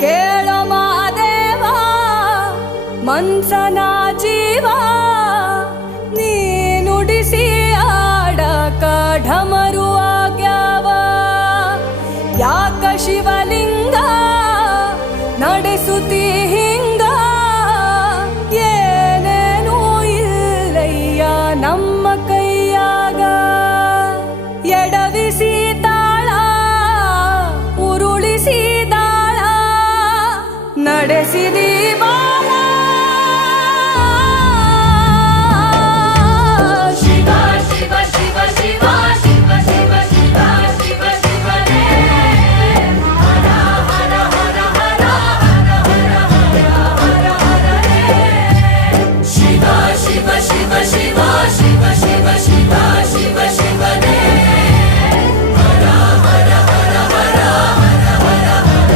ಕೇಳೋ ಮಾದೇವ ಮನ್ಸನ ಜೀವ ನೀ ನುಡಿಸಿ ಆಡಕ ಢಮರು ಆಗ್ಯಾವ ಯಾಕ ಶಿವಲಿಂಗ ನಡೆಸುತ್ತಿ ಹಿಂಗ ಏನೇನೂ ಇಲ್ಲಯ್ಯ ನಮ್ಮ ಕೈಯಾಗ ಎಡವಿಸಿ ತಾಳ ಉರುಳಿಸಿ ದಾಳ ನಡೆಸಿದಿ